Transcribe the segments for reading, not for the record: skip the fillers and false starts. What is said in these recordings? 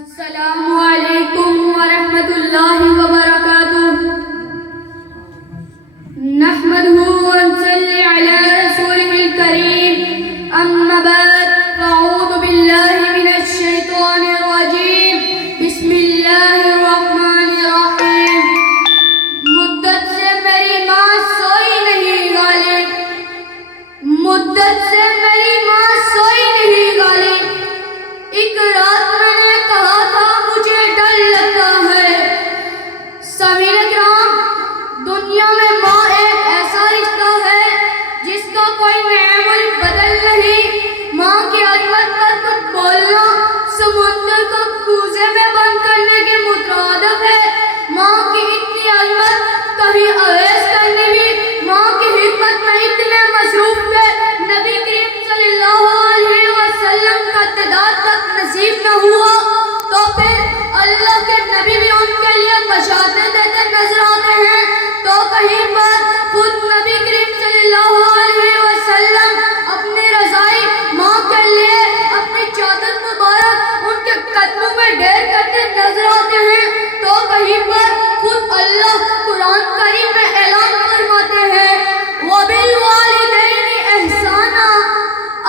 السلام علیکم ورحمۃ اللہ وبرکاتہ۔ نحمدہ ونصلی علی رسولہ الکریم، اما بعد فاعوذ باللہ من الشیطان الرجیم، بسم اللہ الرحمن الرحیم۔ مدت سے میری ماں سوئی نہیں غالب، مدت سے میری ماں سوئی نہیں غالب۔ ایک رات میں نے کہا تھا مجھے ڈر لگتا ہے۔ سامعین کرام، دنیا میں ماں ایک ایسا رشتہ ہے جس کا کوئی نعم البدل نہیں۔ ماں کی عظمت پر کچھ بولنا سمندر کو کوزے میں بند کرنے کے مترادف ہے۔ ماں کی اتنی عظمت کبھی اویس کرنی بھی ماں کی خدمت میں اتنے مصروف تھے، نبی کریم صلی اللہ علیہ وسلم کا تعداد تک نصیب نہ ہوا، تو پھر اللہ کے نبی بھی ان کے لیے بشارتیں دیتے نظر آتے ہیں۔ تو کہیں پر خود نبی کریم صلی اللہ علیہ وسلم اپنی رضائی ماں کے لیے اپنی چادر مبارک ان کے قدموں میں ڈھیر کرتے نظر آتے ہیں۔ تو کہیں پر خود اللہ قرآن کریم میں اعلان فرماتے ہیں، وَبِالْوَالِدَيْنِ إِحْسَانًا،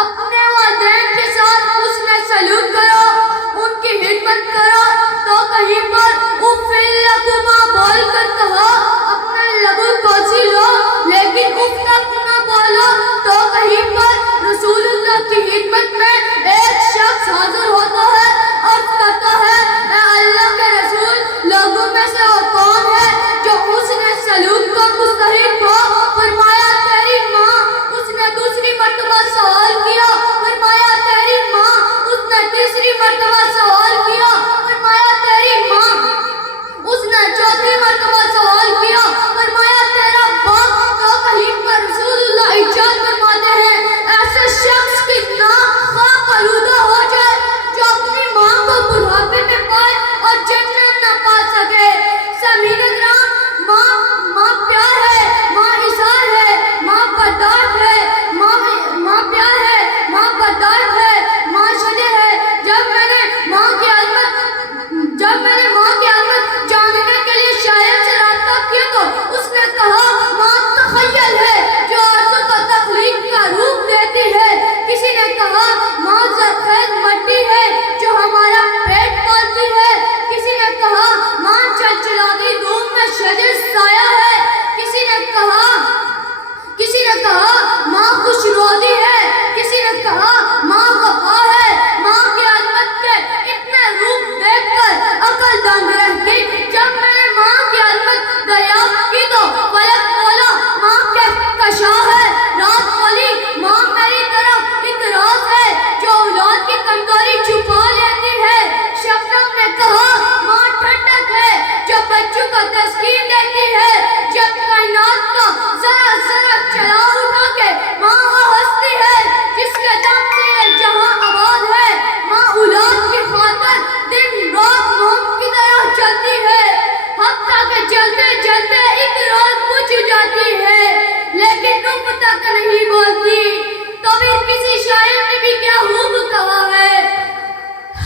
اپنے والدین کے ساتھ حسن سلوک کرو، ان کی خدمت کرو۔ تو کہیں پر اُفٍّ لَكُمَا بول کر کہا، اپنے لبوں کو سی لو لیکن اف تک نہ بولو۔ تو کہیں پر رسول اللہ کی خدمت میں ایک شخص حاضر ہوتا ہے، عرض کرتا ہے، اے اللہ کے رسول، لوگوں میں سے وہ کون ہے جو حسن سلوک کا مستحق ہو؟ فرمایا تیری ماں۔ اس نے دوسری مرتبہ سوال کیا، فرمایا تیری ماں۔ اس نے تیسری مرتبہ سوال کیا، فرمایا تیری ماں۔ اس نے چوتھی مرتبہ سوال کیا، فرمایا تیرا باپ۔ تو کہیں پر رسول اللہ ارشاد فرماتے ہیں، ایسے شخص کی ناک خاک آلودہ ہو جائے جو اپنی ماں کو بڑھاپے میں پائے اور جنت نہ پا سکے۔ سامعین کرام، ماں پیار ہے، ماں اثار ہے، ماں برداشت ہے، ماں پیار ہے، ماں برداشت ہے، ماں شجر ہے۔ جب میں نے ماں کی عظمت جاننے کے لیے شاعر سے رابطہ کیا تو اس نے کہا، ماں تخیل ہے جو آرزو کو تخلیق کا روپ دیتی ہے۔ کسی نے کہا، ماں زرخیز مٹی ہے جو ہمارا پیٹ پالتی ہے۔ کسی نے کہا، ماں چلچلاتی دھوپ میں شجر سایہ ہے۔ کسی نے کہا ماں خوش روزی ہے۔ کسی نے کہا ماں وفا ہے۔ ماں کی عظمت کے اتنے روپ دیکھ کر عقل دنگ رہ گئی۔ جب میں نے ماں کی عظمت دریافت کی تو فلک بولا، ماں کہکشاں ہے۔ رات بولی، ماں میری طرف ایک راز ہے جو اولاد کی کمزوری چھپا لیتی ہے۔ شبنم نے کہا، ماں ٹھنڈک ہے جو بچوں کو تسکین دیتی ہے۔ جب کائنات کا ذرا ذرا چلا اٹھا کے ماں وہ ہستی ہے جس کے دم سے یہ جہاں آباد ہے۔ ماں اولاد کی خاطر دن رات موم کی طرح چلتی ہے، حتیٰ کہ جلتے جلتے ایک روز بجھ جاتی ہے، لیکن اف تک نہیں بولتی۔ تو پھر کسی شاعر نے بھی کیا خوب کہا ہے،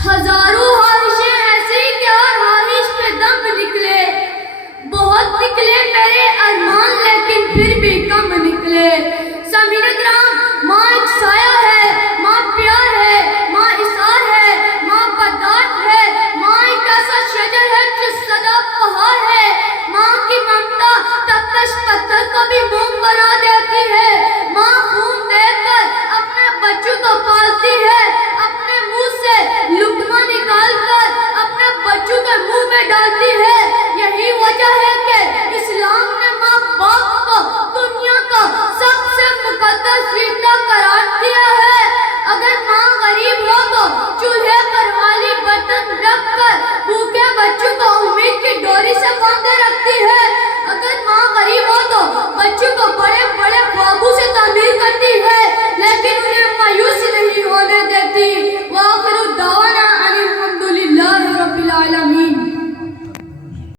ہزاروں خواہشیں ایسی کہ ہر خواہش پہ دم نکلے، بہت نکلے میرے ارمان لیکن پھر بھی کم نکلے۔ سامعین